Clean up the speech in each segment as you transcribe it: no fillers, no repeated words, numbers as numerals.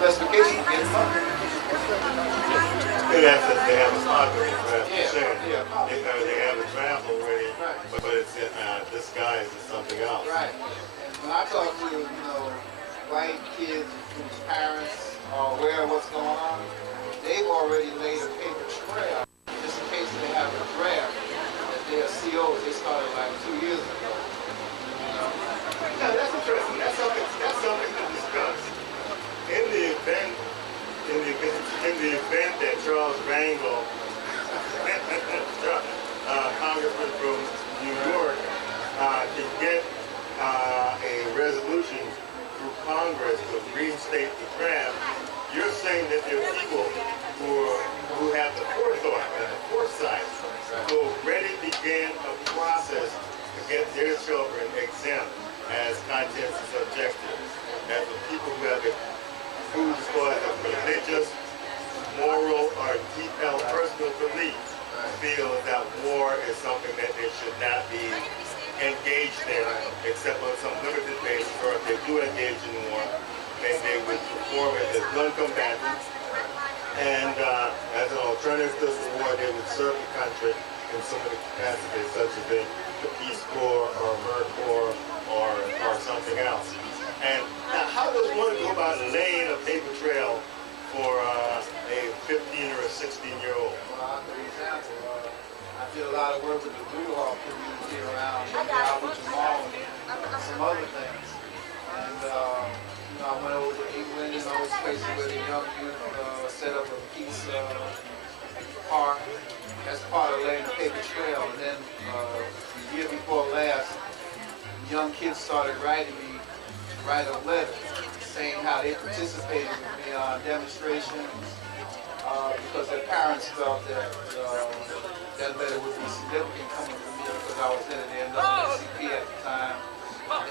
specifications to get them up. In essence, they have a spot for draft. Yeah. They have a draft already, but it's disguised as something else. Right. And when I talk to, white kids whose parents are aware of what's going on, they've already laid a paper trail just in case they have a draft that they are COs. They started like 2 years ago. Yeah, that's interesting. That's something to discuss. In the event that Charles Rangel, Congressman from New York, can get a resolution through Congress to reinstate the draft, you're saying that there are people who have the forethought and the foresight to already begin a process to get their children exempt as contents and subjectives. As the people who have who's called a religious, moral, or deep-held personal belief feel that war is something that they should not be engaged in, except on some limited basis, or if they do engage in war, then they would perform it as non-combatants, and as an alternative to the war, they would serve the country in some of the capacities, such as the Peace Corps, or Merc Corps, or something else. And now, how does one go about laying a paper trail for a 15 or a 16-year-old? Well, I'll give you an example. I did a lot of work with the Blue Hawk community around Albert Jamal and some other things. And I went over to England and all those places where the young youth set up a peace park as part of laying the paper trail. And then the year before last, young kids started writing a letter saying how they participated with me on demonstrations because their parents felt that that letter would be significant coming from me because I was in the NAACP at the time.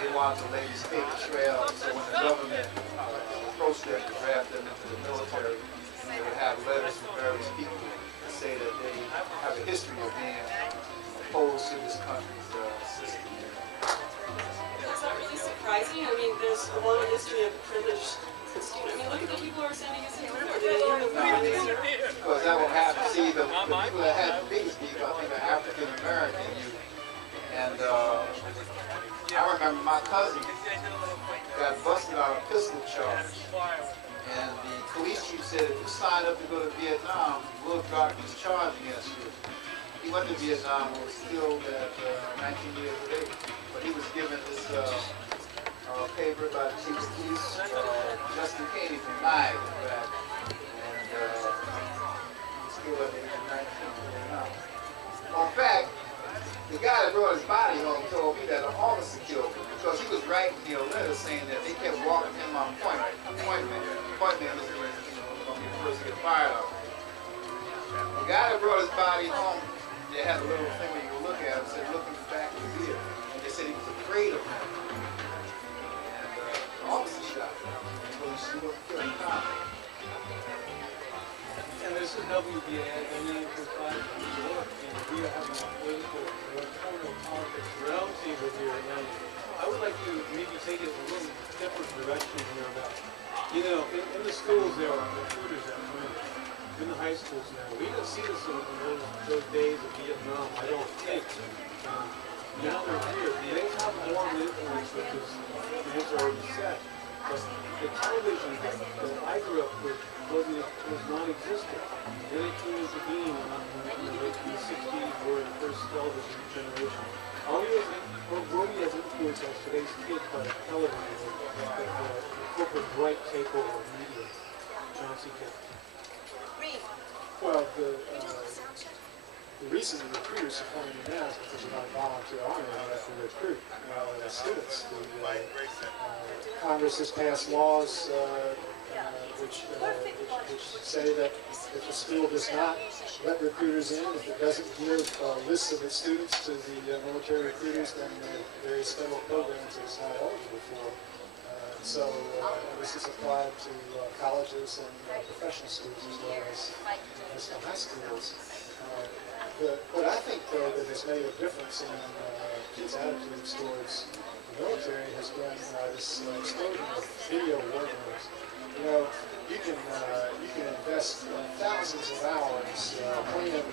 They wanted to lay this paper trail, so when the government approached them to draft them into the military, they would have letters from various people that say that they have a history of being opposed to this country's system. Is that really surprising? I mean, there's a long history of privilege. I mean, look at the people who are sending us here. Because that will have to see the people that had the biggest beef, I think, are African American youth. And I remember my cousin got busted on a pistol charge. And the police chief said, if you sign up to go to Vietnam, we'll drop this charge against you. He went to Vietnam and was killed at 19 years of age. But he was given this paper by the chief of police, Justin Caney from Nye, in fact. And he was killed at the age of 19. Well, in fact, the guy that brought his body home told me that an officer killed him because he was writing me a letter saying that they kept walking him on appointment was going to be the first to get fired off. The guy that brought his body home, they had a little thing where you could look at him, said, look in the back of his ear. And they said he was afraid of him. And the officer shot him. So he wasn't killing time. And this is WBA, and then it's class in New York, and we are having a political electoral politics roundtable here. And I would like to maybe take it a little different direction here about, in the schools there are recruiters that come in the high schools now. We didn't see this in those days of Vietnam, I don't think. Now they're here. They have more of an influence because the answer already set. But the television that I grew up with was non-existent. Then it came into being in the late 60s, were the first television generation. Were we as influenced as today's kids by the television, the corporate right takeover of media? John C. Kennedy. Well, the reason the recruiters are coming in now is because they're not a volunteer army, they have to recruit the students. Congress has passed laws which say that if a school does not let recruiters in, if it doesn't give lists of its students to the military recruiters, then various federal programs it's not eligible for. So this is applied to colleges and professional schools as well as the high schools. What I think, though, that has made a difference in kids' attitudes towards the military has been this explosion of video war rooms. poignant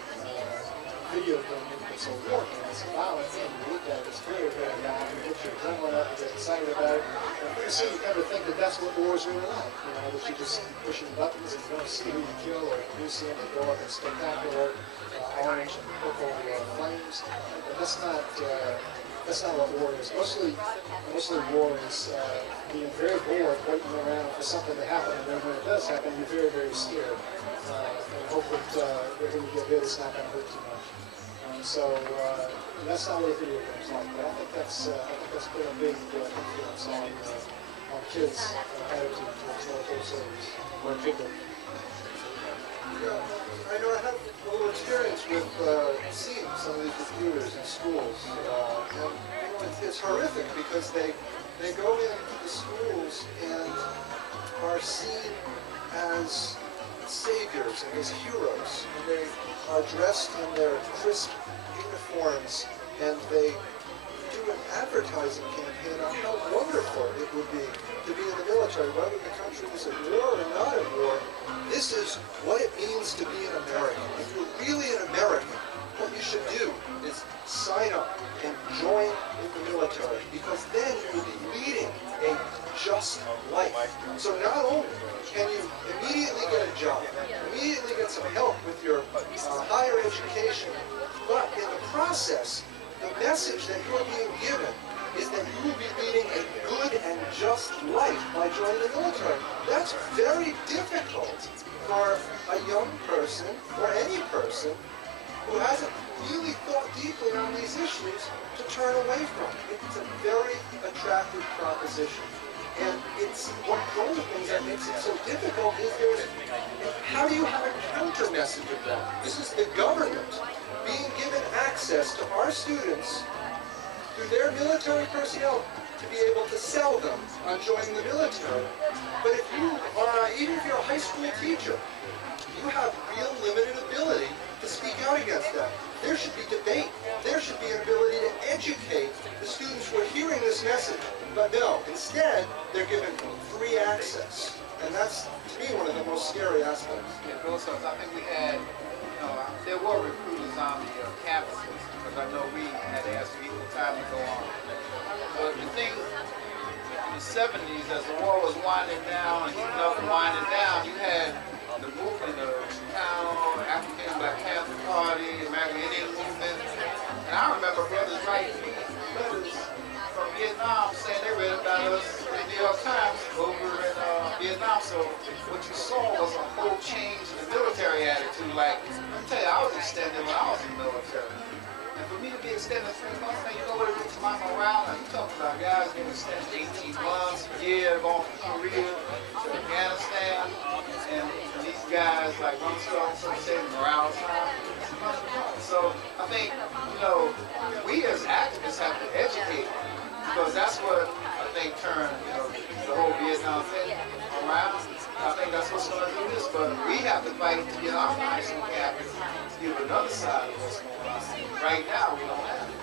video film that's a war game. It's violent, and you look at it, it's very, very violent. You get your adrenaline up, you get excited about it. And pretty soon you come to think that that's what war is really like. You know, that you're just pushing buttons and you don't see who you kill, or you see them go up in spectacular orange and purple flames. But that's not what war is. Mostly war is being very bored, waiting around for something to happen, and then when it does happen, you're very, very scared. And hope that when you get hit, it's not going to hurt too much. So that's not what a video game's like. But I think that's been a big influence on kids' attitude towards military service. Or people. Yeah, I know I have a little experience with seeing some of these recruiters in schools, and it's horrific because they go into the schools and are seen as saviors and as heroes, and they are dressed in their crisp uniforms, and they do an advertising campaign on how wonderful it would be to be in the military, whether the country is at war or not at war. This is what it means to be an American. If you're really an American, what you should do is sign up and join in the military, because then you will be leading a just life. So not only can you immediately get a job, immediately get some help with your higher education, but in the process, the message that you're being given is that you will be leading a good and just life by joining the military. That's very difficult for a young person or any person who hasn't really thought deeply on these issues to turn away from. It's a very attractive proposition. And it's one of the things that makes it so difficult is how do you have a counter message of that? This is the government being given access to our students through their military personnel to be able to sell them on joining the military. But if you are, even if you're a high school teacher, you have real limited ability to speak out against that. There should be debate. There should be an ability to educate the students who are hearing this message. But no, instead, they're given free access. And that's, to me, one of the most scary aspects. Yeah, also, I think we had, there were recruiters on the campuses, because I know we had asked for equal time to go on. But the thing, in the 70s, as the war was winding down, and even up and winding down, you had the movement of town, African Black Panther Party, American Indian movement. And I remember brothers writing letters from Vietnam saying they read about us in the New York Times over in Vietnam. So what you saw was a whole change in the military attitude. Like, let me tell you, I was extended when I was in the military. And for me to be extended 3 months, man, you know what it did to my morale? Now, you talking about guys getting extended 18 months, a year, going from Korea to Afghanistan, and these guys, like Rumsfeld, so say morale is high. So I think, we as activists have to educate, because that's what I think turned, the whole Vietnam thing around. I think that's what's going to do this, but we have to fight to get our minds on campus, to give another side of what's going on. Right now, we don't have it.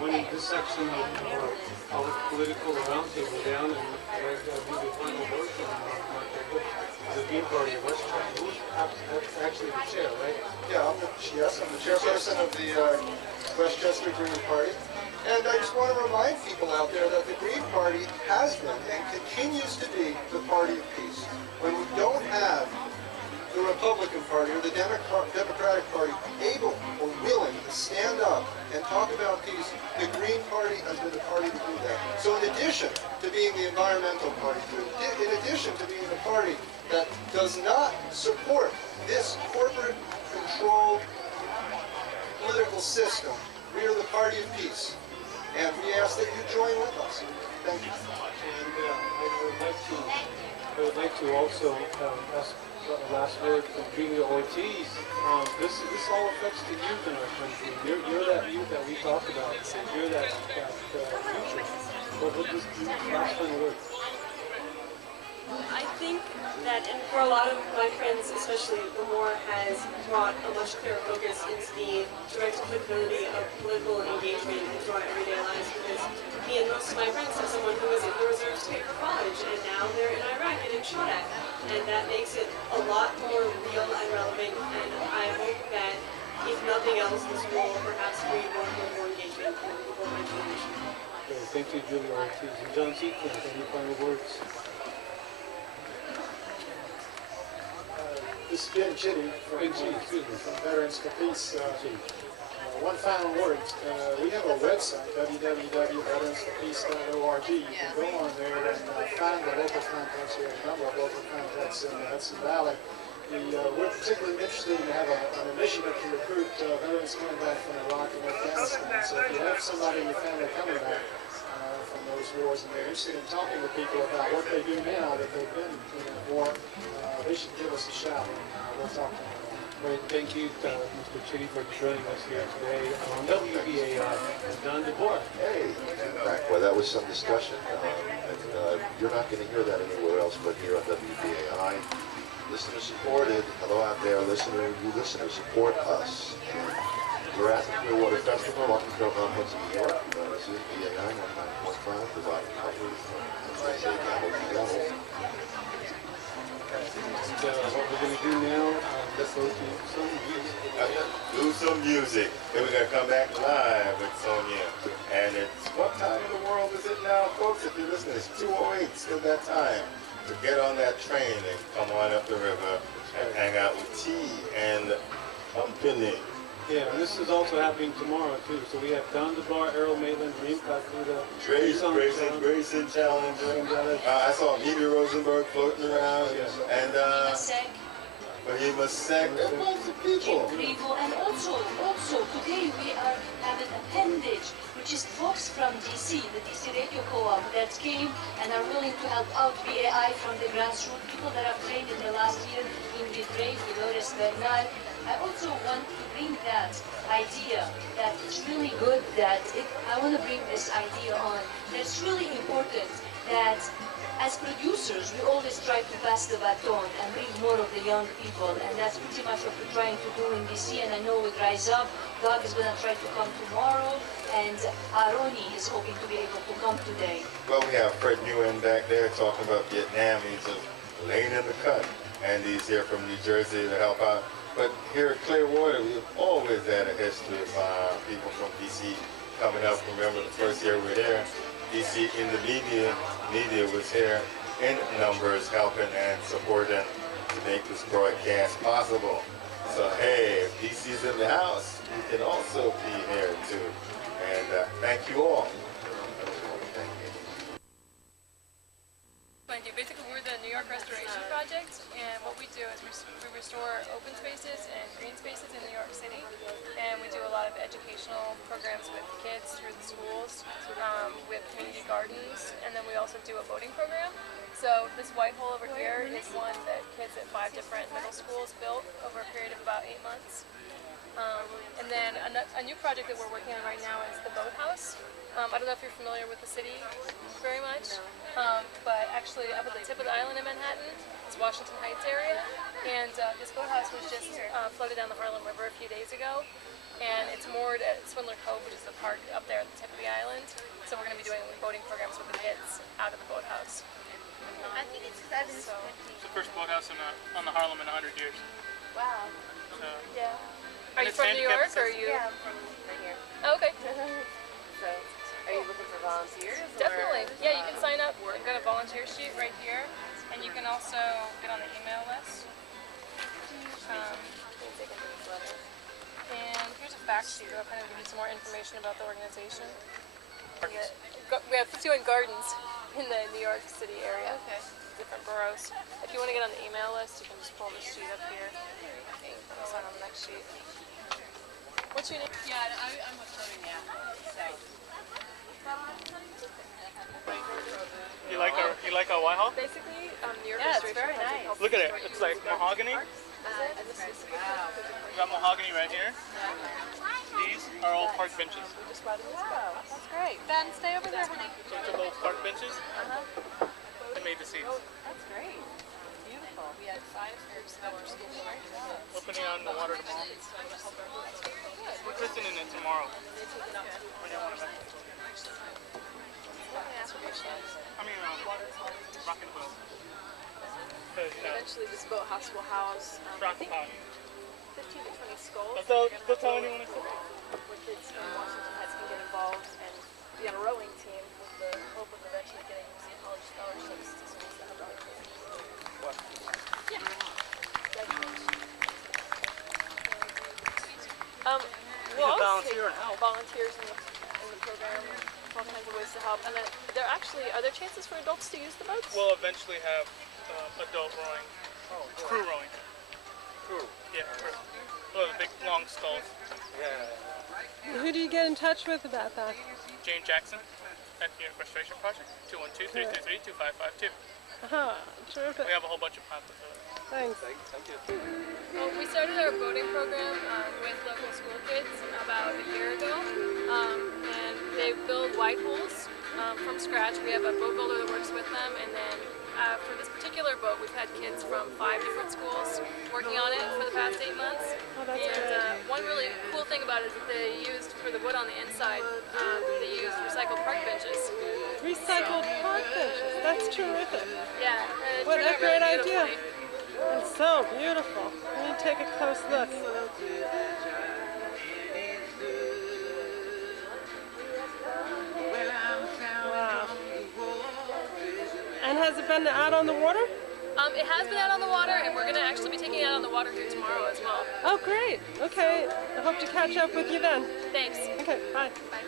When this section of our political roundtable down, and we're going to do the final version of the Green Party of West China, who's actually the chair, right? Yeah, I'm the chairperson of the Westchester Green Party. And I just want to remind people out there that the Green Party has been and continues to be the party of peace. When we don't have the Republican Party or the Democratic Party able or willing to stand up and talk about peace, the Green Party has been the party to do that. So in addition to being the environmental party, in addition to being the party that does not support this corporate-controlled political system, we are the party of peace. And we ask that you join with us. Thank you. And I would like to also ask the last word from Junior Ortiz. This all affects the youth in our country. You're that youth that we talk about. You're that future. What would this last final word? I think that, and for a lot of my friends especially, the war has brought a much clearer focus into the direct applicability of political engagement into our everyday lives, because me and most of my friends have someone who was in the reserves to pay for college, and now they're in Iraq getting shot at. and that makes it a lot more real and relevant, and I hope that, if nothing else, this will perhaps create more political engagement in the people of my generation. Okay, thank you, Julia Ortiz. And John Sequin, any final words? This is Ben Chitty from Veterans for Peace. One final word. We have a website, www.veteransforpeace.org. You can go on there and find the local contacts. We have a number of local contacts in the Hudson Valley. We're particularly interested in having an initiative to recruit veterans coming back from Iraq and Afghanistan. So if you have somebody in your family coming back from those wars and they're interested in talking with people about what they do now that they've been in a war, they should give us a shout and we'll talk to them. Great, thank you, Mr. Chitty, for joining us here today on WBAI. Don DeBoer. Hey, well, that was some discussion, and you're not going to hear that anywhere else but here on WBAI. Listener supported. Hello out there, listener. You listeners support us. And we're at the Clearwater Festival, Walking Trail Conference in New York. This is BAI 99.5, providing coverage from, as I say, gale to gale. What we're going to do now, let's go to some music. Do some music. Then we're going to come back live with Sonia. And it's, what time in the world is it now, folks? If you're listening, it's 2:08, still got time to get on that train and come on up the river and hang out with tea and company. Yeah, and this is also happening tomorrow, too. So we have Don DeBar, Errol Maitland, Reem Kakuda, Grayson Challenger. I saw Mimi Rosenberg floating around. And Mahima Sek, a bunch of people. And also today we are having an appendage, which is folks from DC, the DC Radio Co-op, that came and are willing to help out BAI from the grassroots, people that have trained in the last year in the Drake, Dolores Bernal. I also want to bring that idea that it's really good that I want to bring this idea on. That it's really important that as producers, we always try to pass the baton and bring more of the young people, and that's pretty much what we're trying to do in DC, and I know with Rise Up, Doug is going to try to come tomorrow, and Aroni is hoping to be able to come today. Well, we have Fred Nguyen back there talking about Vietnam. He's just laying in the cut, and he's here from New Jersey to help out. But here at Clearwater, we've always had a history of people from DC coming up. Remember the first year we were here, DC in the media was here in numbers helping and supporting to make this broadcast possible. So hey, if DC's in the house, you can also be here too. And thank you all. Basically, we're the New York Restoration Project, and what we do is we restore open spaces and green spaces in New York City, and we do a lot of educational programs with kids through the schools, with community gardens, and then we also do a boating program. So this white hole over here is one that kids at 5 different middle schools built over a period of about 8 months. And then a new project that we're working on right now is the boathouse. I don't know if you're familiar with the city very much, but actually up at the tip of the island in Manhattan is Washington Heights area, and this boathouse was just floated down the Harlem River a few days ago, and it's moored at Swindler Cove, which is the park up there at the tip of the island. So we're going to be doing boating programs with the kids out of the boathouse. I think it's 750. So, It's the first boathouse on the Harlem in 100 years. Wow. So, yeah. Are And you it's from New York, handicap or are you? Yeah, I'm from right here. Oh, okay. So, are you looking for volunteers? Definitely. Yeah, you can sign up. We've got a volunteer sheet right here, and you can also get on the email list. And here's a fact sheet that'll kind of give you some more information about the organization. We have 51 gardens in the New York City area. Okay. Different boroughs. If you want to get on the email list, you can just pull this sheet up here. I'll sign on the next sheet. What's your name? Yeah, I'm with Southern, yeah. So. you like our White Hall? Basically, New York Yeah, it's Restoration very Project nice. helps Look at it. restore It's like mahogany. And this is We got mahogany right here. These are all park benches. we just brought in this Wow, that's great. Ben, stay over there, honey. So we took those park benches and made the seats. That's great. Beautiful. We had 5 groups that were school We're putting it on the water tomorrow. We're christening it tomorrow. We don't want to mess with it. I mean, rocket wheel. Because, you know, Eventually, this boathouse will house, I think, 15 to 20 skulls. Don't tell anyone it's where kids in Washington Heights can get involved and be on a rowing team with the hope of eventually getting college scholarships to schools that have rowing teams. What? Yeah. You can volunteer and help. Volunteers in the program, all kinds of ways to help. And then are there chances for adults to use the boats? We'll eventually have adult rowing, crew rowing. Crew. Yeah, crew. Well, the big long skulls. Yeah. Who do you get in touch with about that? Jane Jackson at the Restoration Project, 212-333-2552. Terrific. We have a whole bunch of pamphlets of it. Thanks. Thank you. Well, we started our boating program with local school kids about a year ago, and they build white holes from scratch. We have a boat builder that works with them, and then for this particular boat, we've had kids from 5 different schools working on it for the past 8 months. Oh, that's and great. one really cool thing about it is that they used, for the wood on the inside, they used recycled park benches. Recycled park benches. That's terrific. Yeah. And it What turned a out great really idea. beautifully. It's so beautiful. Let me take a close look. Wow. And has it been out on the water? It has been out on the water, and we're going to actually be taking it out on the water here tomorrow as well. Oh, great. Okay. I hope to catch up with you then. Thanks. Okay, bye. Bye.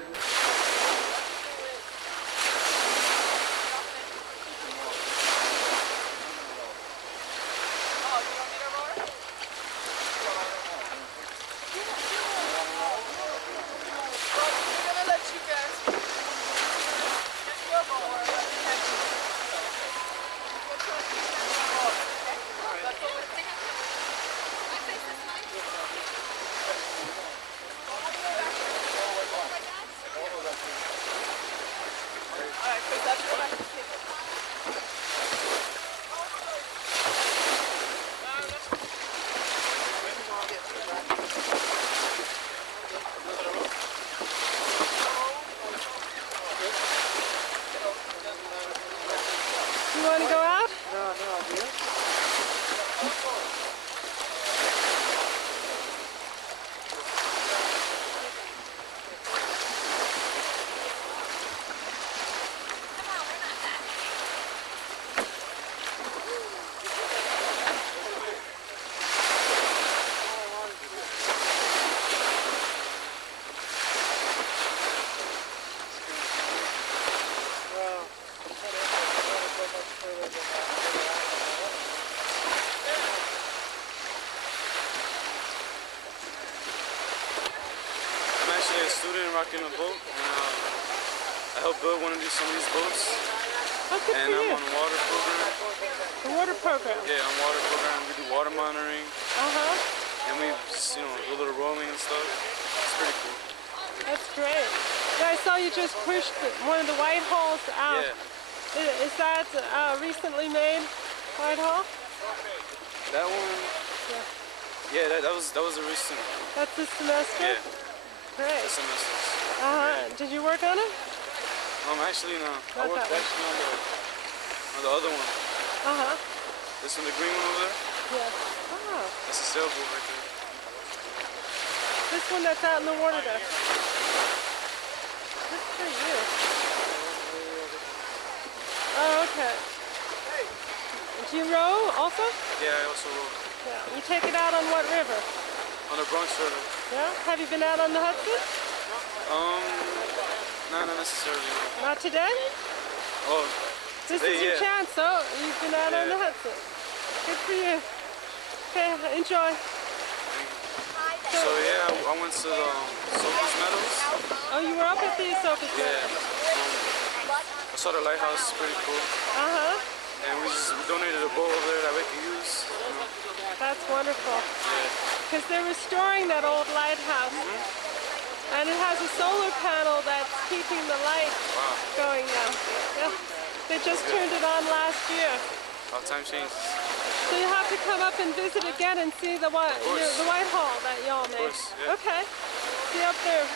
You want to go out? I'm actually a student rocking a boat, and I helped build some of these boats. Oh, good And for I'm you. on a water program. The water program. Yeah, on water program. We do water monitoring, Uh-huh. and we just, do a little rowing and stuff. It's pretty cool. That's great. Yeah, I saw you just pushed one of the white holes out. Yeah. Is that recently made white hole? That one. Yeah, that was a recent. That's this semester? Yeah. Great. Semesters. Uh-huh. Did you work on it? Actually no. I Not worked that one. actually on the other one. Uh-huh. This one, the green one over there. Yeah. Oh. That's a sailboat right there. This one that's out in the water there. Good for you. Oh, okay. Do you row also? Yeah, I also row. Yeah. You take it out on what river? On the Bronx River. Yeah? Have you been out on the Hudson? Not necessarily. Not today? Oh, This today, is your yeah. chance, though. You've been out on the Hudson. Good for you. Okay, enjoy. So yeah, I went to the Sophie's Meadows. Oh, you were up at the Sophie's Yeah. Meadows. I saw the lighthouse, pretty cool. Uh-huh. And we donated a boat over there that we could use. That's wonderful. Because they're restoring that old lighthouse. And it has a solar panel that's keeping the light going now. Yeah. They just turned it on last year. How time changes. So you have to come up and visit again and see the white hall that y'all made. course, yeah. Okay. See you up there.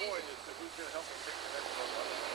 point is to who's going to help us take the next level up.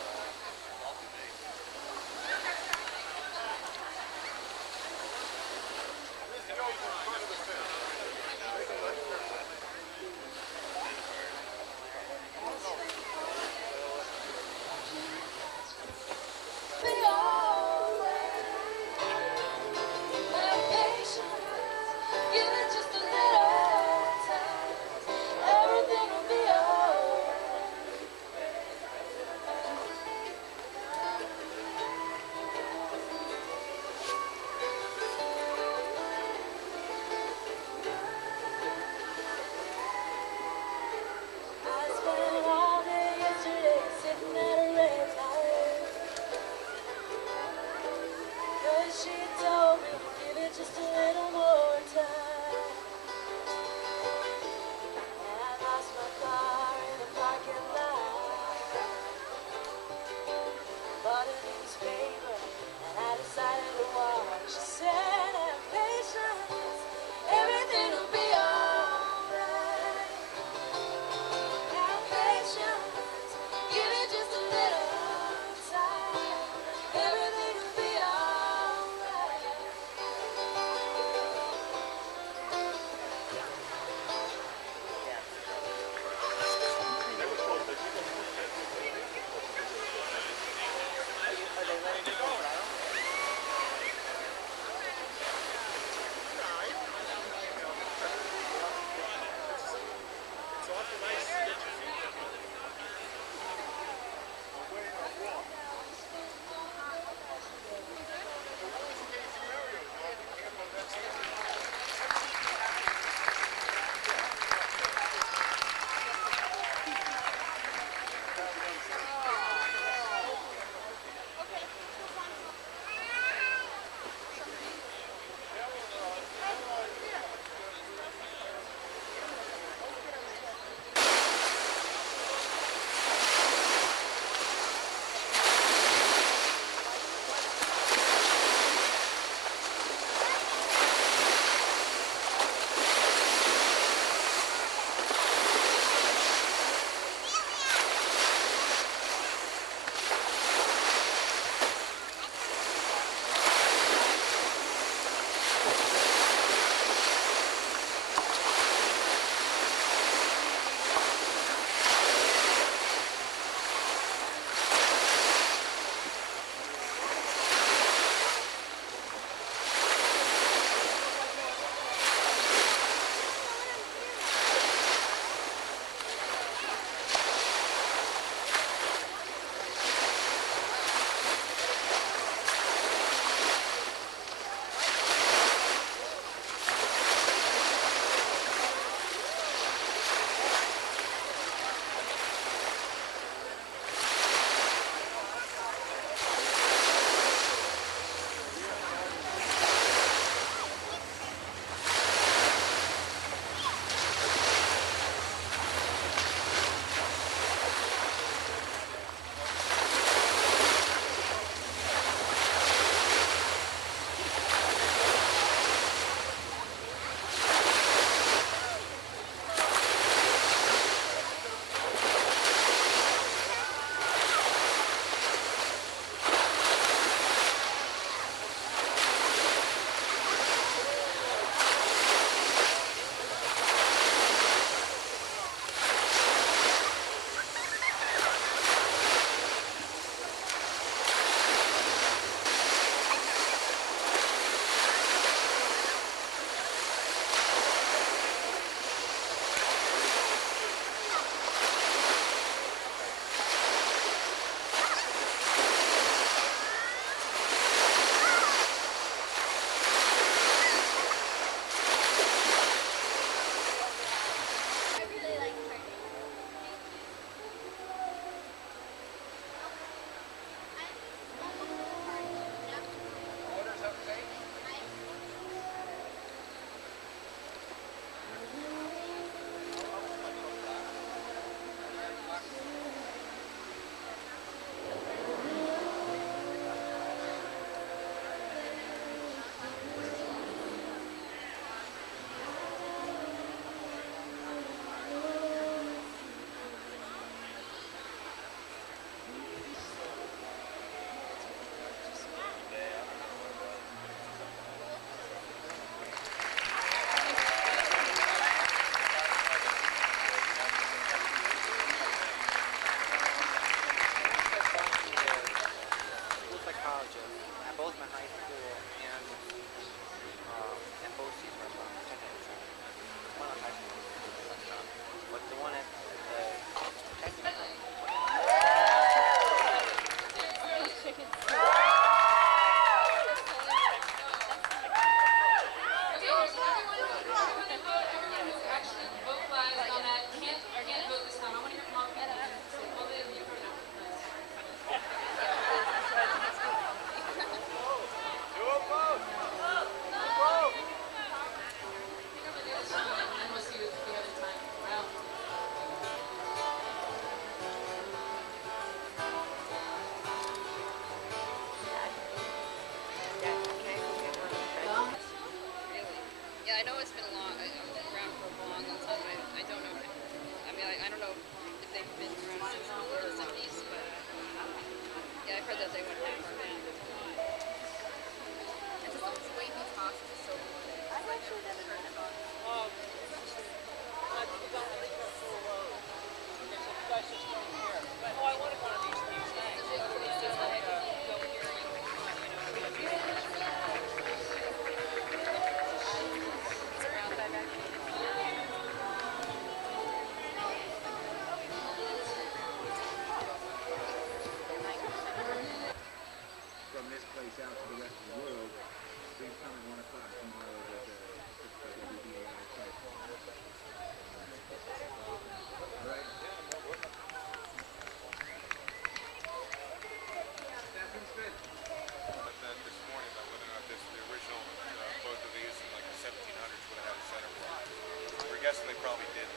probably didn't.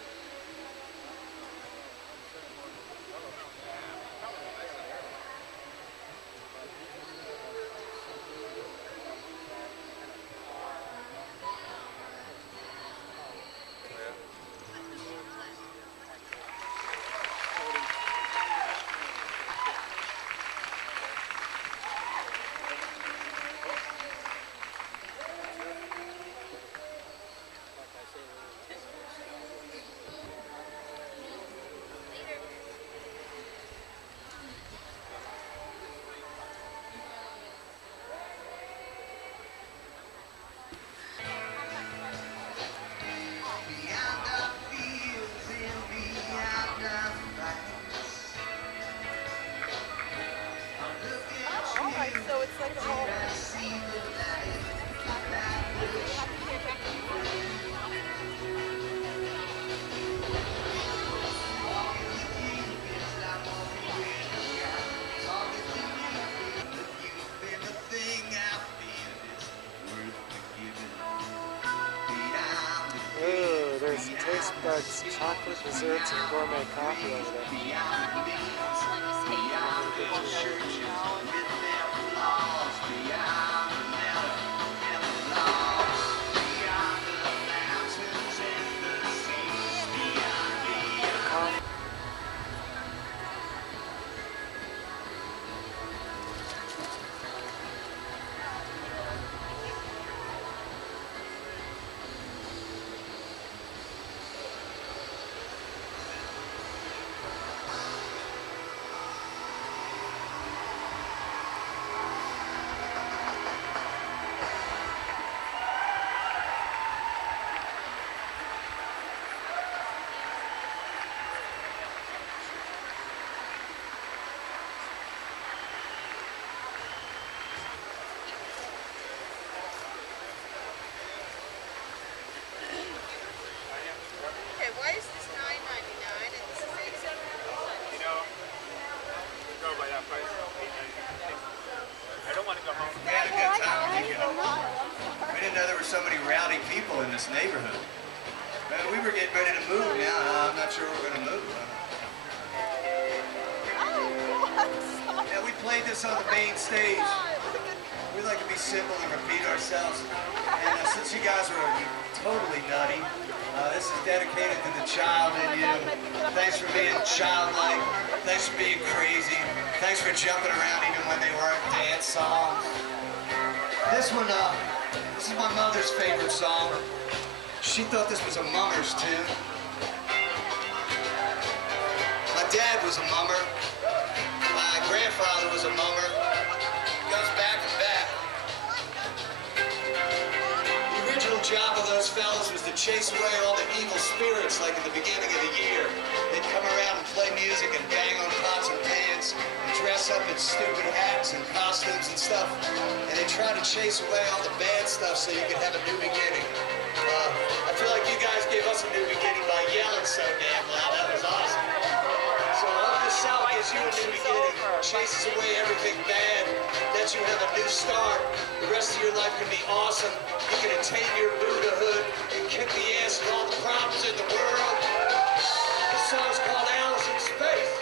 Alright, so it's like a whole... Ooh, there's taste buds, chocolate desserts, and gourmet coffee over there. Okay, why is this $9.99 and this is $8.75? You know, go by that price. I don't want to go home. We had a good time with you guys. We didn't know there were so many rowdy people in this neighborhood. Man, we were getting ready to move now. I'm not sure we're going to move. Yeah, we played this on the main stage. We like to be simple and repeat ourselves. And since you guys were totally nutty, this is dedicated to the child in you. Thanks for being childlike. Thanks for being crazy. Thanks for jumping around even when they weren't dance songs. This one, this is my mother's favorite song. She thought this was a mummer's tune. My dad was a mummer. My grandfather was a mummer. Goes back and back. The original job of those fellas was to chase away all the evil spirits like at the beginning of the year. They'd come around and play music and bang on pots and pans and dress up in stupid hats and costumes and stuff. And they try to chase away all the bad stuff so you could have a new beginning. I feel like you guys gave us a new beginning by yelling so damn loud. That was awesome. So I hope this song gives you a new beginning, chases away everything bad, lets you have a new start. The rest of your life can be awesome. You can attain your Buddhahood and kick the ass of all the problems in the world. This song's called Alice in Space.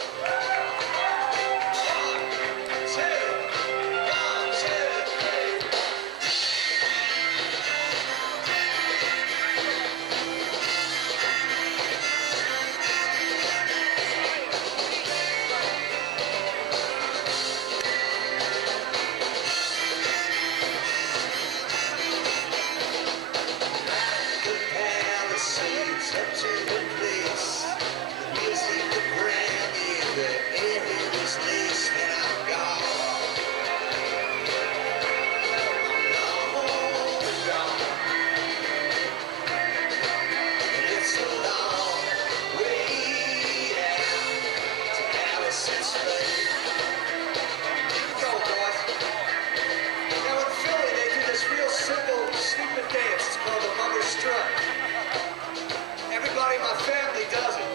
Everybody in my family does it.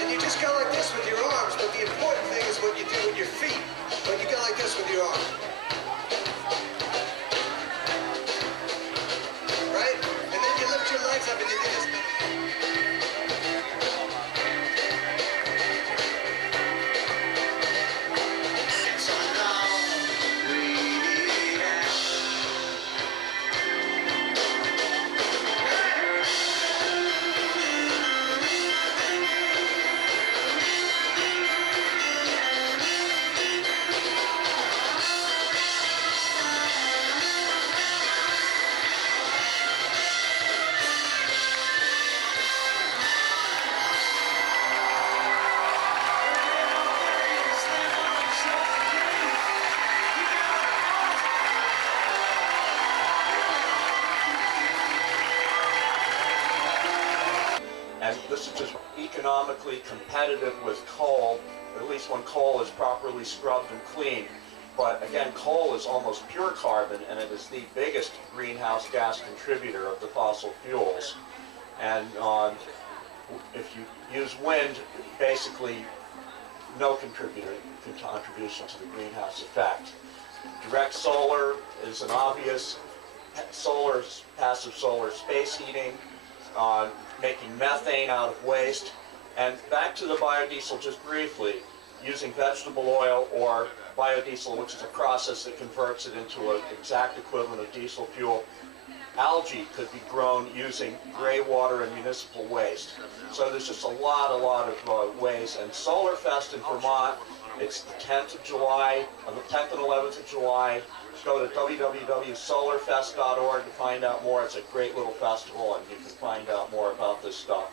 And you just go like this with your arms, but the important thing is what you do with your feet. But you go like this with your arms. Right? And then you lift your leg economically competitive with coal, at least when coal is properly scrubbed and cleaned. But again, coal is almost pure carbon, and it is the biggest greenhouse gas contributor of the fossil fuels. And if you use wind, basically no contribution to the greenhouse effect. Direct solar is an obvious. Passive solar space heating, making methane out of waste. And back to the biodiesel just briefly, using vegetable oil or biodiesel, which is a process that converts it into an exact equivalent of diesel fuel. Algae could be grown using gray water and municipal waste. So there's just a lot of ways. And Solarfest in Vermont, it's the 10th of July, on the 10th and 11th of July. Go to www.solarfest.org to find out more. It's a great little festival, and you can find out more about this stuff.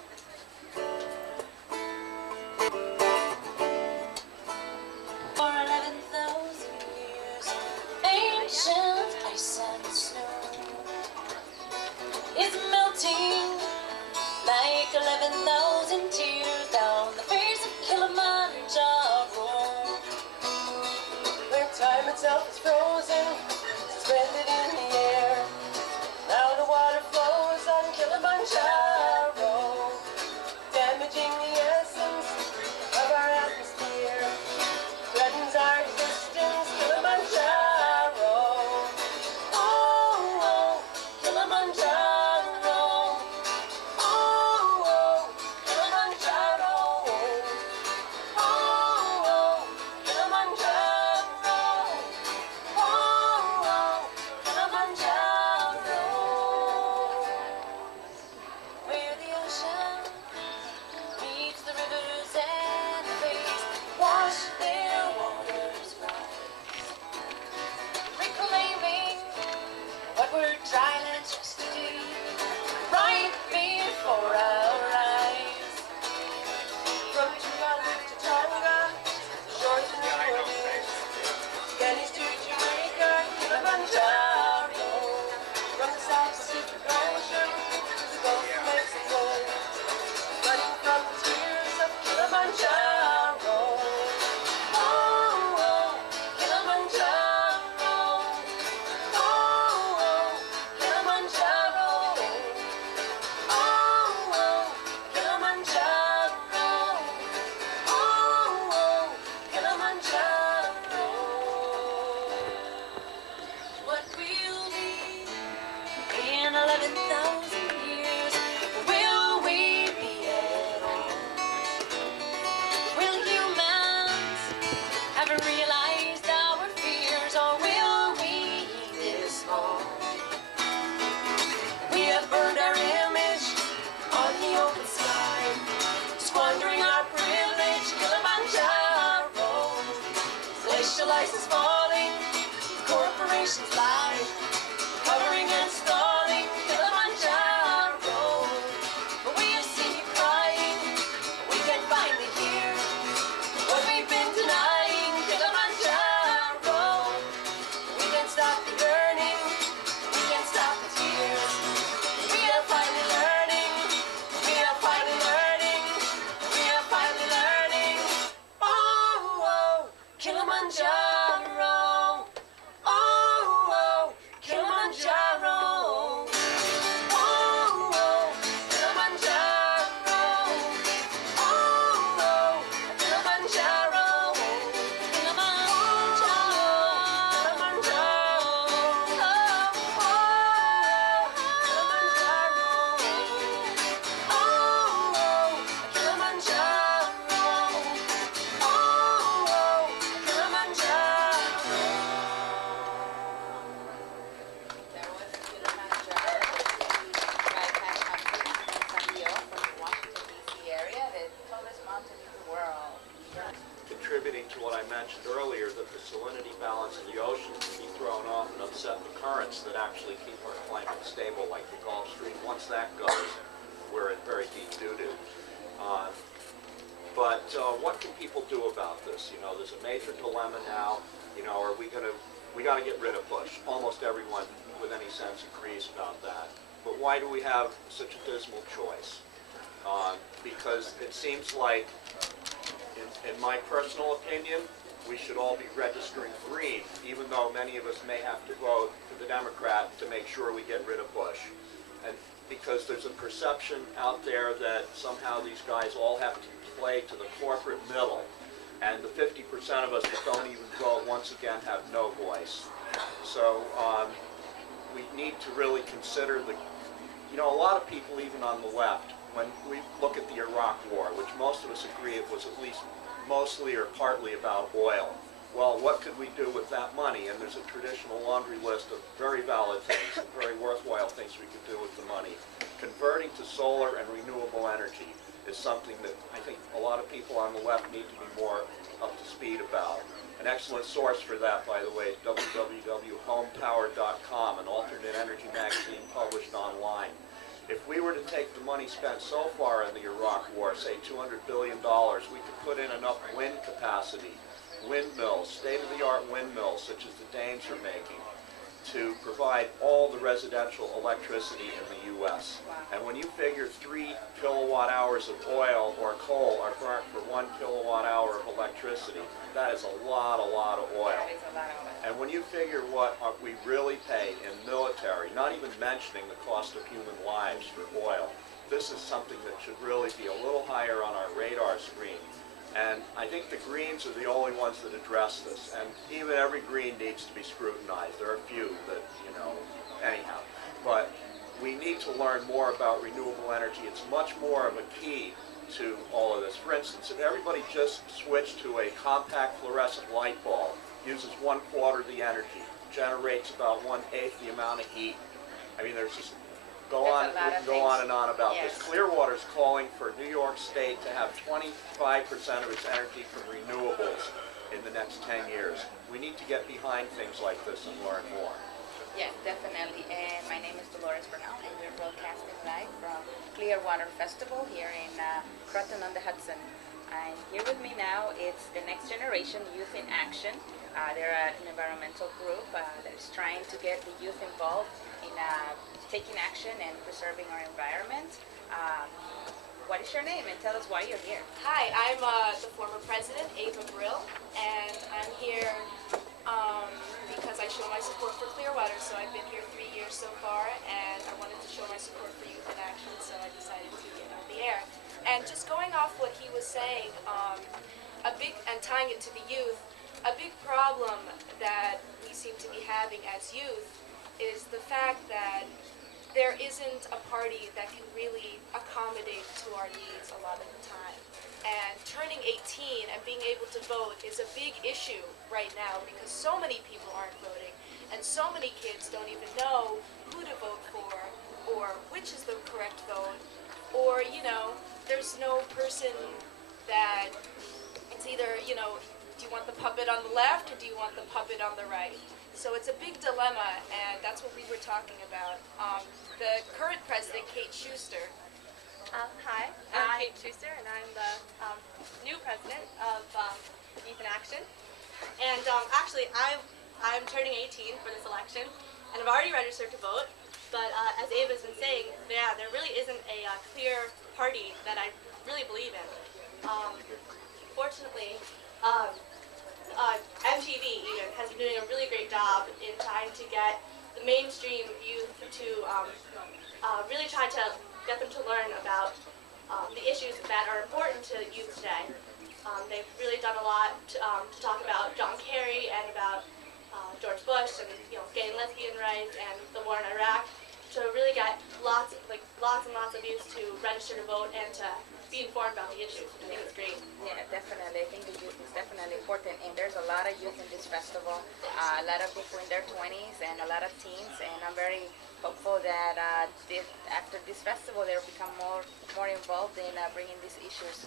For 11,000 years, ancient ice and snow is melting like 11,000 tears down the face of Kilimanjaro, where time itself is frozen, suspended in the air. Now the water flows on Kilimanjaro, damaging the essence of our atmosphere, threatens our existence. Kilimanjaro, oh, oh, Kilimanjaro, oh, oh, Kilimanjaro, oh, oh, Kilimanjaro, oh, oh, Kilimanjaro, where the ocean meets the rivers and the bays, wash their waters rise, reclaiming what were dry lands yesterday, right before our eyes. From Tuvalu to Tonga, shores of New Orleans, Venice to Jamaica, Kilimanjaro, from the South Pacific Ocean to the Gulf of Mexico, running from the tears of Kilimanjaro. Oh, oh, Kilimanjaro. Oh, oh, Kilimanjaro. Oh, oh, Kilimanjaro. Oh, oh, Kilimanjaro. What will be in 11,000 years? Will we be at all? Will humans have realized our fears, or will we this all? We have burned our image on the open sky, squandering our privilege. Kilimanjaro, glacial ice is falling, corporations lie, covering and stalling. Kilimanjaro, but we have seen you crying. We can finally hear what we've been denying. Kilimanjaro, we can stop the burning, we can stop the tears. We are finally learning, we are finally learning, we are finally learning. Oh, oh, Kilimanjaro. Oh, oh, Kilimanjaro. Oh, oh, Kilimanjaro. Oh, oh, Kilimanjaro. Contributing to what I mentioned earlier, that the salinity balance in the ocean can be thrown off and upset the currents that actually keep our climate stable, like the Gulf Stream. Once that goes, we're in very deep doo-doo. But what can people do about this? You know, there's a major dilemma now. You know, we got to get rid of Bush. Almost everyone with any sense agrees about that. But why do we have such a dismal choice? because it seems like, in my personal opinion, we should all be registering green, even though many of us may have to vote for the Democrat to make sure we get rid of Bush. And because there's a perception out there that somehow these guys all have to play to the corporate middle, and the 50% of us that don't even vote, once again, have no voice. So we need to really consider a lot of people, even on the left, when we look at the Iraq War, which most of us agree it was at least mostly or partly about oil. Well, what could we do with that money? And there's a traditional laundry list of very valid things and very worthwhile things we could do with the money. Converting to solar and renewable energy is something that I think a lot of people on the left need to be more up to speed about. An excellent source for that, by the way, is www.homepower.com, an alternate energy magazine published online. If we were to take the money spent so far in the Iraq War, say $200 billion, we could put in enough wind capacity, windmills, state-of-the-art windmills, such as the Danes are making, to provide all the residential electricity in the U.S. And when you figure 3 kilowatt hours of oil or coal are burnt for 1 kilowatt hour of electricity, that is a lot of oil. That is a lot of oil. And when you figure what we really pay in military, not even mentioning the cost of human lives for oil, this is something that should really be a little higher on our radar screen. And I think the Greens are the only ones that address this. And even every Green needs to be scrutinized. There are a few that, anyhow. But we need to learn more about renewable energy. It's much more of a key to all of this. For instance, if everybody just switched to a compact fluorescent light bulb, uses 1/4 the energy, generates about 1/8 the amount of heat. I mean, there's just we can go on and on about this. Clearwater is calling for New York State to have 25% of its energy from renewables in the next 10 years. We need to get behind things like this and learn more. Yes, definitely. And my name is Dolores Bernal, and we're broadcasting live from Clearwater Festival here in Croton-on-the-Hudson. And here with me now, it's the Next Generation Youth in Action. They're an environmental group that is trying to get the youth involved in taking action and preserving our environment. What is your name, and tell us why you're here? Hi, I'm the former president, Ava Brill, and I'm here because I show my support for Clearwater. So I've been here 3 years so far, and I wanted to show my support for Youth in Action, so I decided to get on the air. And just going off what he was saying, and tying it to the youth, a big problem that we seem to be having as youth is the fact that there isn't a party that can really accommodate to our needs a lot of the time. And turning 18 and being able to vote is a big issue right now because so many people aren't voting and so many kids don't even know who to vote for or which is the correct vote, or there's no person that it's either do you want the puppet on the left or do you want the puppet on the right? So it's a big dilemma, and that's what we were talking about. The current president, Kate Schuster. Hi, I'm Kate Schuster, and I'm the new president of Youth in Action. And actually, I'm turning 18 for this election, and I've already registered to vote. But as Ava's been saying, there really isn't a clear party that I really believe in. Fortunately, MTV even has been doing a really great job in trying to get the mainstream youth to really try to get them to learn about the issues that are important to youth today. They've really done a lot to talk about John Kerry and about George Bush and gay and lesbian rights and the war in Iraq, to really get lots and lots of youth to register to vote and to be informed about the issues. I think it's great. Yeah, definitely. I think the youth is definitely important, and there's a lot of youth in this festival, a lot of people in their 20s and a lot of teens, and I'm very hopeful that after this festival they'll become more involved in bringing these issues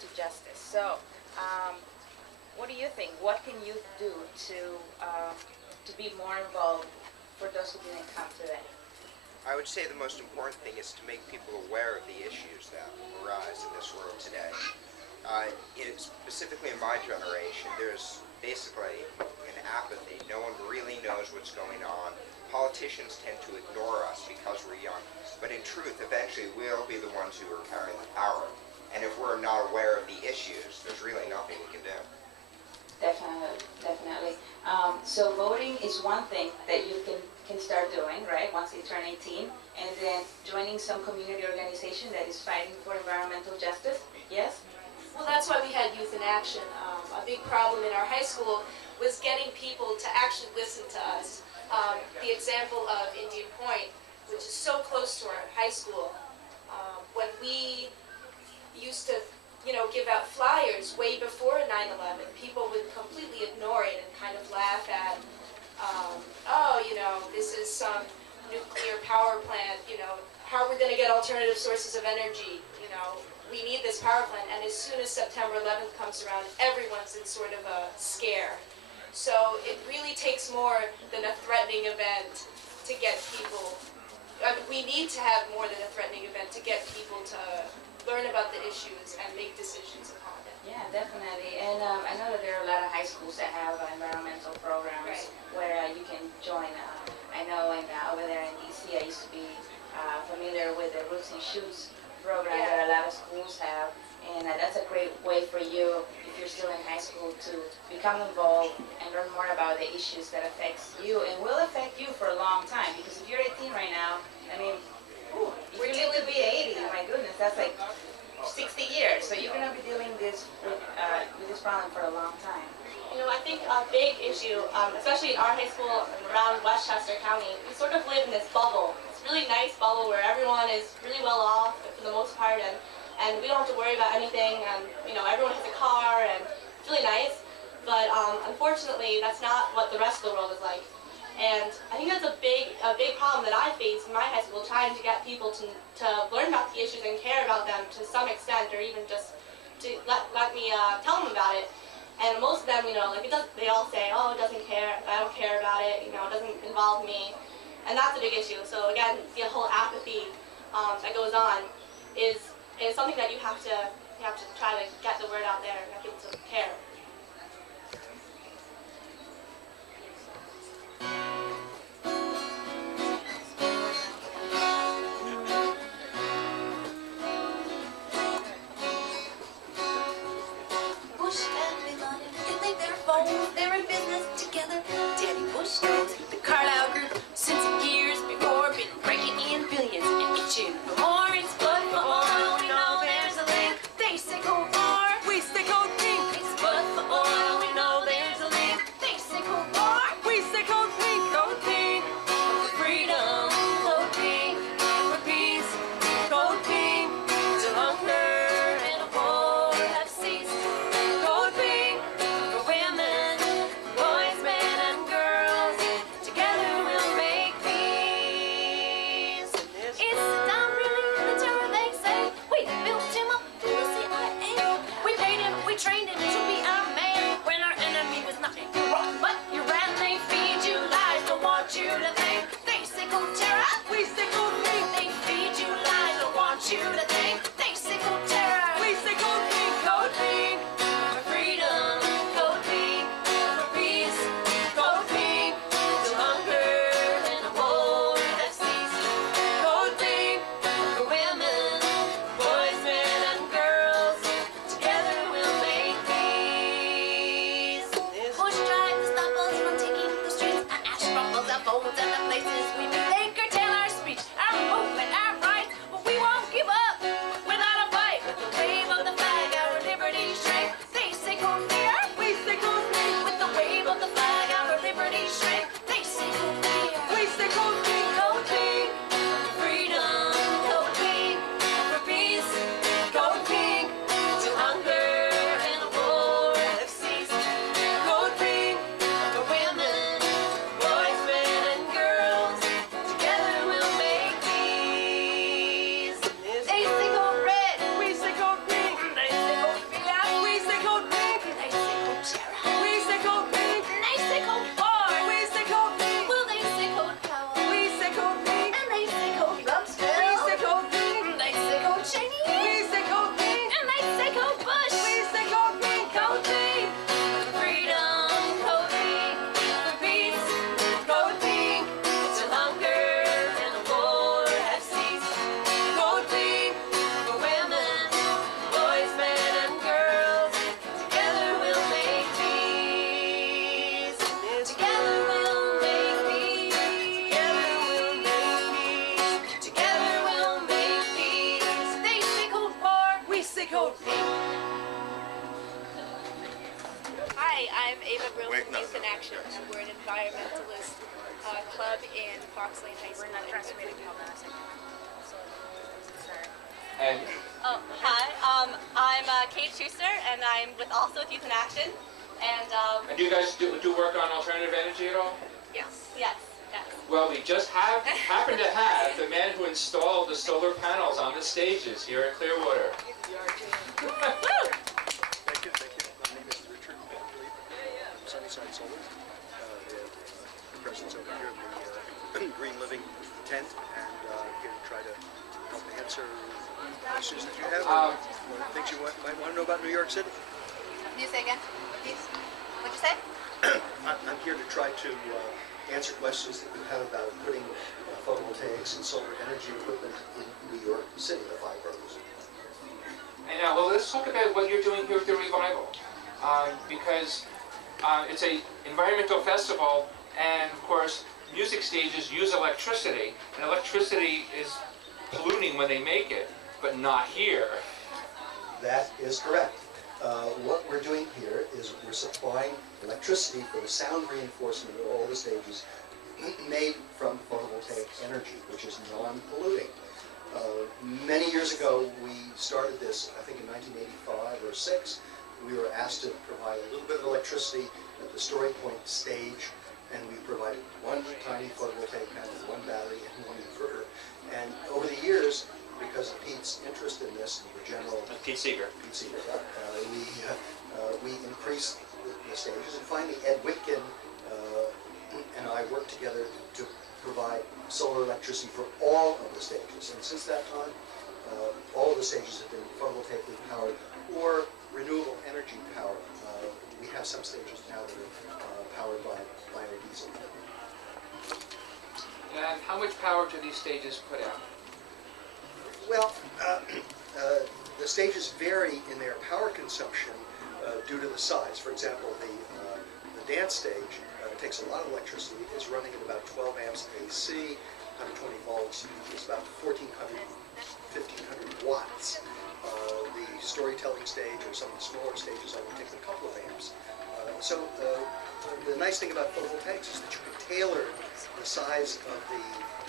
to justice. So, what do you think? What can youth do to be more involved for those who didn't come today? I would say the most important thing is to make people aware of the issues that arise in this world today. Specifically in my generation, there's basically an apathy. No one really knows what's going on. politicians tend to ignore us because we're young. But in truth, eventually we'll be the ones who are carrying the power. And if we're not aware of the issues, there's really nothing we can do. Definitely, definitely. So voting is one thing that you can start doing, right, once you turn 18, and then joining some community organization that is fighting for environmental justice, yes? Well, that's why we had Youth in Action. A big problem in our high school was getting people to actually listen to us. The example of Indian Point, which is so close to our high school, when we used to give out flyers way before 9/11, people would completely ignore it and kind of laugh at, oh, this is some nuclear power plant, how are we going to get alternative sources of energy, we need this power plant. And as soon as September 11th comes around, everyone's in sort of a scare. So it really takes more than a threatening event to get people, we need to have more than a threatening event to get people to learn about the issues and make decisions upon it. Yeah, definitely. And I know that there are a lot of high schools that have environmental programs where you can join. I know over there in DC, I used to be familiar with the Roots and Shoots program that a lot of schools have. And that's a great way for you, if you're still in high school, to become involved and learn more about the issues that affects you and will affect you for a long time. Because if you're 18 right now, I mean, if you live to be 80, my goodness, that's like 60 years. So you're going to be dealing with this problem for a long time. I think a big issue, especially in our high school around Westchester County, we sort of live in this bubble. It's a really nice bubble where everyone is really well off for the most part, and we don't have to worry about anything, and everyone has a car, and it's really nice. But unfortunately, that's not what the rest of the world is like. And I think that's a big problem that I face in my high school, trying to get people to learn about the issues and care about them to some extent, or even just to let me tell them about it. And most of them, they all say, oh, it doesn't care, I don't care about it, it doesn't involve me. And that's a big issue. So again, the whole apathy that goes on is something that you have to try to get the word out there and get people to care. Bush and Bin Laden, they leave their phones, they're in business together. Daddy Bush knows the Carlyle Group since years before been breaking in billions and itching for more. It's blood for oil, we know there's a link. They say go far, we say go deep. It's blood Hi, I'm Ava Brill from Youth in Action, and we're an environmentalist club in Fox Lane High School. And Oh, hi, I'm Kate Schuster, and I'm also with Youth in Action. And do you guys do work on alternative energy at all? yes, yes, yes. Well, we just happen to have the man who installed the solar panels on the stages here at Clearwater. Woo! Thank you. My name is Richard Bentley from Sunnyside Solar. We have the presence over here in the Green Living tent, and here to try to help answer questions that you have, or things you might want to know about New York City. Can you say again, please? What'd you say? I'm here to try to answer questions that you have about putting photovoltaics and solar energy equipment in New York City, the five boroughs. And now, well, let's talk about what you're doing here at the Revival, because it's a environmental festival, and of course, music stages use electricity, and electricity is polluting when they make it, but not here. That is correct. What we're doing here is we're supplying electricity for the sound reinforcement of all the stages made from photovoltaic energy, which is non-polluting. Many years ago, we started this, I think in 1985 or 6. We were asked to provide a little bit of electricity at the Story Point stage, and we provided one tiny photovoltaic panel, one battery, and one inverter. And over the years, because of Pete's interest in this, and the general... Pete Seeger. We increased the stages, and finally Ed Whitkin and I worked together to provide solar electricity for all of the stages. And since that time, all of the stages have been photovoltaically powered or renewable energy powered. We have some stages now that are powered by biodiesel. And how much power do these stages put out? Well, the stages vary in their power consumption due to the size. For example, the dance stage takes a lot of electricity. It's running at about 12 amps AC, 120 volts. It's about 1,400, 1,500 watts. The storytelling stage or some of the smaller stages only take a couple of amps. So the nice thing about photovoltaics is that you can tailor the size of the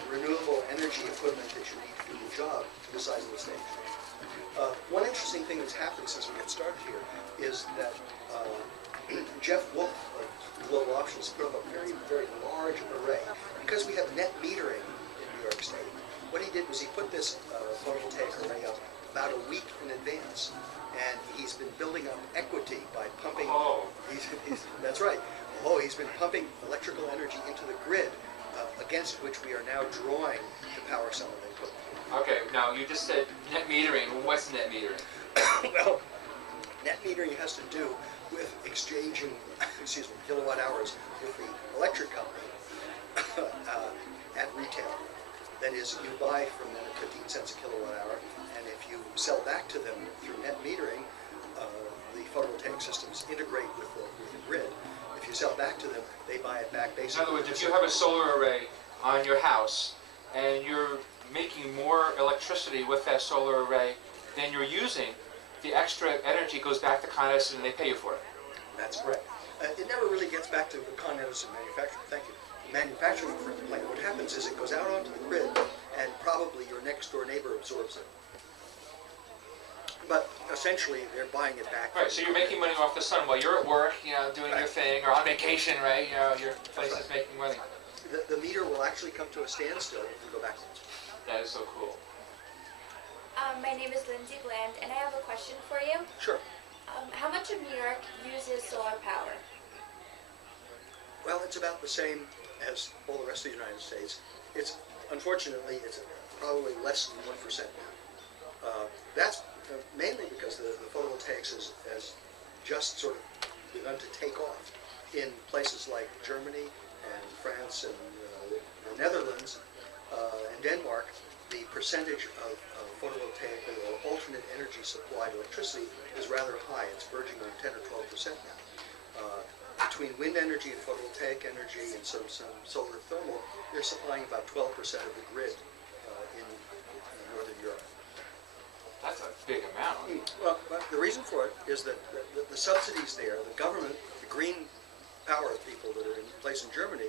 renewable energy equipment that you need to do the job to the size of the stage. One interesting thing that's happened since we got started here is that Jeff Wolf of Global Options put up a very, very large array. Because we have net metering in New York State, what he did was he put this photovoltaic array up about a week in advance. And he's been building up equity by pumping... That's right. He's been pumping electrical energy into the grid, against which we are now drawing to power some of the equipment. Okay, now you just said net metering. What's net metering? Well, net metering has to do with exchanging, kilowatt hours with the electric company at retail. That is, you buy from them at 15 cents a kilowatt hour, and if you sell back to them through net metering, the photovoltaic systems integrate with the grid. If you sell back to them, they buy it back basically. In other words, if you have a solar array on your house and you're making more electricity with that solar array than you're using, the extra energy goes back to Con Edison and they pay you for it. That's correct. It never really gets back to the Con Edison manufacturing. Thank you. Manufacturing plant. What happens is it goes out onto the grid, and probably your next door neighbor absorbs it. But essentially, they're buying it back. Right. So you're making money off the sun while you're at work, doing your thing, or on vacation, right? Your place is making money. The meter will actually come to a standstill if you go backwards. That is so cool. My name is Lindsay Bland, and I have a question for you. Sure. How much of New York uses solar power? Well, it's about the same as all the rest of the United States. Unfortunately, it's probably less than 1% now. That's mainly because the photovoltaics has just sort of begun to take off in places like Germany and France and the Netherlands and Denmark. The percentage of photovoltaic or alternate energy supplied electricity is rather high. It's verging on 10 or 12% now. Between wind energy and photovoltaic energy and some solar thermal, they're supplying about 12% of the grid in Northern Europe. That's a big amount. Well, the reason for it is that the subsidies there, the government, green power people that are in place in Germany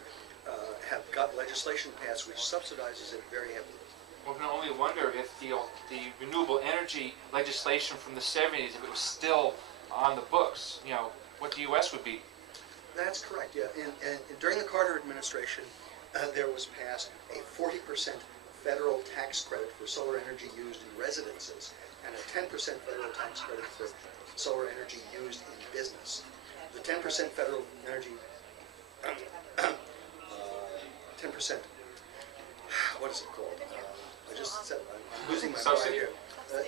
have got legislation passed which subsidizes it very heavily. One can only wonder if the renewable energy legislation from the 70s, if it was still on the books, you know, what the U.S. would be. That's correct, yeah. And during the Carter administration, there was passed a 40% federal tax credit for solar energy used in residences and a 10% federal tax credit for solar energy used in business. The 10% federal energy, 10%, what is it called? I just said, I'm losing my mind here. The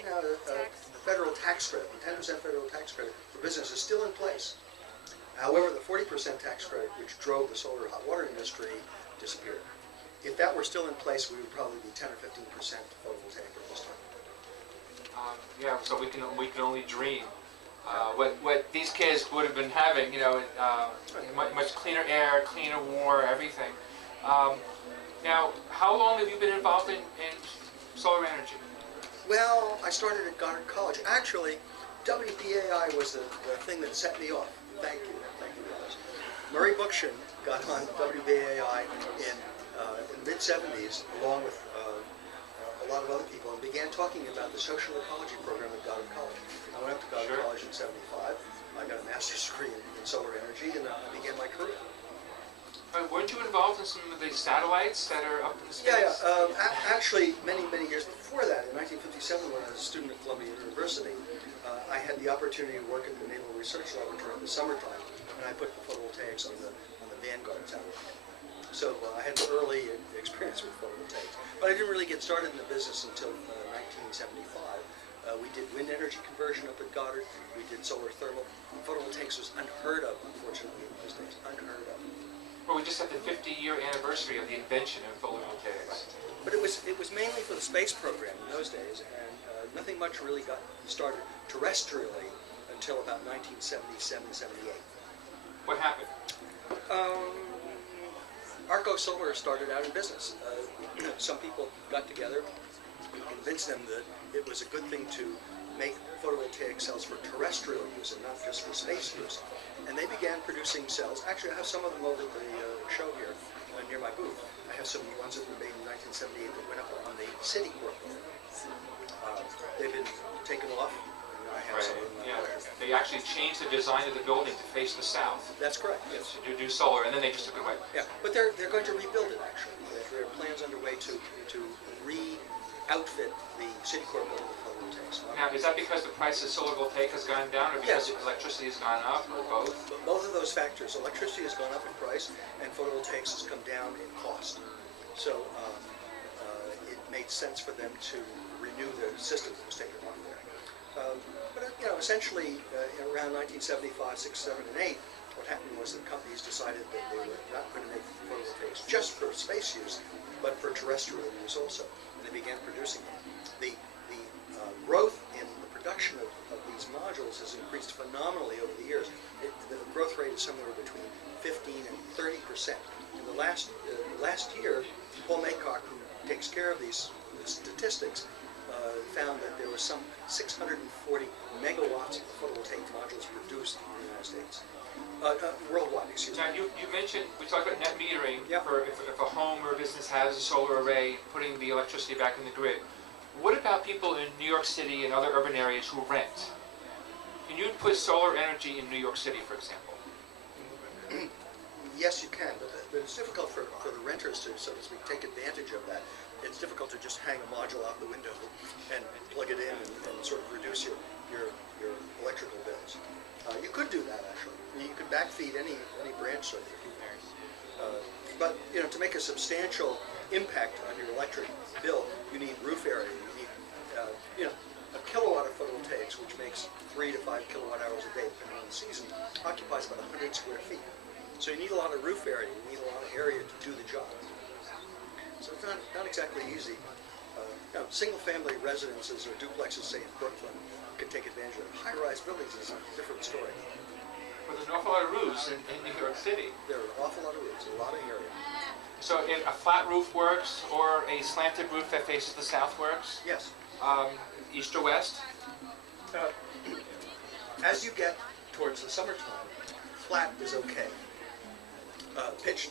federal tax credit, the 10% federal tax credit for business is still in place. However, the 40% tax credit, which drove the solar hot water industry, disappeared. If that were still in place, we would probably be 10 or 15% photovoltaic at this time. Yeah, so we can only dream. What these kids would have been having, you know, much cleaner air, cleaner water, everything. Now, how long have you been involved in solar energy? Well, I started at Goddard College. Actually, WBAI was the thing that set me off. Thank you, guys. Murray Bookchin got on WBAI in the mid-70s, along with a lot of other people, and began talking about the social ecology program at Goddard College. I went up to Goddard College in '75. I got a master's degree in solar energy, and I began my career. Weren't you involved in some of the satellites that are up in space? Yeah. Actually, many years before that, in 1957, when I was a student at Columbia University, I had the opportunity to work at the Naval Research Laboratory in the summertime, and I put the photovoltaics on the Vanguard satellite. So I had an early experience with photovoltaics. But I didn't really get started in the business until 1975. We did wind energy conversion up at Goddard. We did solar thermal. Photovoltaics was unheard of, unfortunately, in those days. Unheard of. Well, we just had the 50-year anniversary of the invention of photovoltaics. But it was mainly for the space program in those days, and nothing much really got started terrestrially until about 1977, 78. What happened? Arco Solar started out in business. Some people got together and convinced them that it was a good thing to make photovoltaic cells for terrestrial use and not just for space use. And they began producing cells. Actually, I have some of them over at the show here near my booth. I have some ones that were made in 1978 that went up on the city corridor. They've been taken off. I have some of them. Yeah. They actually changed the design of the building to face the south. That's correct. Yes. To do solar, and then they just took it away. Yeah, but they're going to rebuild it. Actually, there are plans underway to re-outfit the city core building with photovoltaics. Now, is that because the price of solar voltaic has gone down, or because electricity has gone up, or both? Both of those factors. Electricity has gone up in price, and photovoltaics has come down in cost. So it made sense for them to renew the system that was taken off there. But essentially, around 1975, 6, 7, and 8, what happened was that companies decided that they were not going to make photovoltaics just for space use, but for terrestrial use also, and they began producing them. The growth in the production of these modules has increased phenomenally over the years. The growth rate is somewhere between 15 and 30%. In the last year, Paul Maycock, who takes care of these statistics, found that there was some 640 megawatts of photovoltaic modules produced in the United States. Worldwide, excuse me. Now, you mentioned, we talked about net metering for if a home or a business has a solar array, putting the electricity back in the grid. What about people in New York City and other urban areas who rent? Can you put solar energy in New York City, for example? Yes, you can, but it's difficult for the renters to, so to speak, take advantage of that. It's difficult to just hang a module out the window and plug it in and sort of reduce your electrical bills. You could do that, actually. You could backfeed any branch circuit. But to make a substantial impact on your electric bill, you need roof area. You need a kilowatt of photovoltaics, which makes 3 to 5 kilowatt hours a day, depending on the season, occupies about 100 square feet. So you need a lot of roof area. You need a lot of area to do the job. So it's not exactly easy. Single-family residences or duplexes, say in Brooklyn, could take advantage of it. High-rise buildings is a different story. Well, there's an awful lot of roofs in New York City. There are an awful lot of roofs, a lot of area. So if a flat roof works, or a slanted roof that faces the south works? Yes. East or west? As you get towards the summertime, flat is okay. Pitched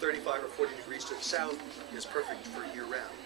35 or 40 degrees to the south is perfect for year-round.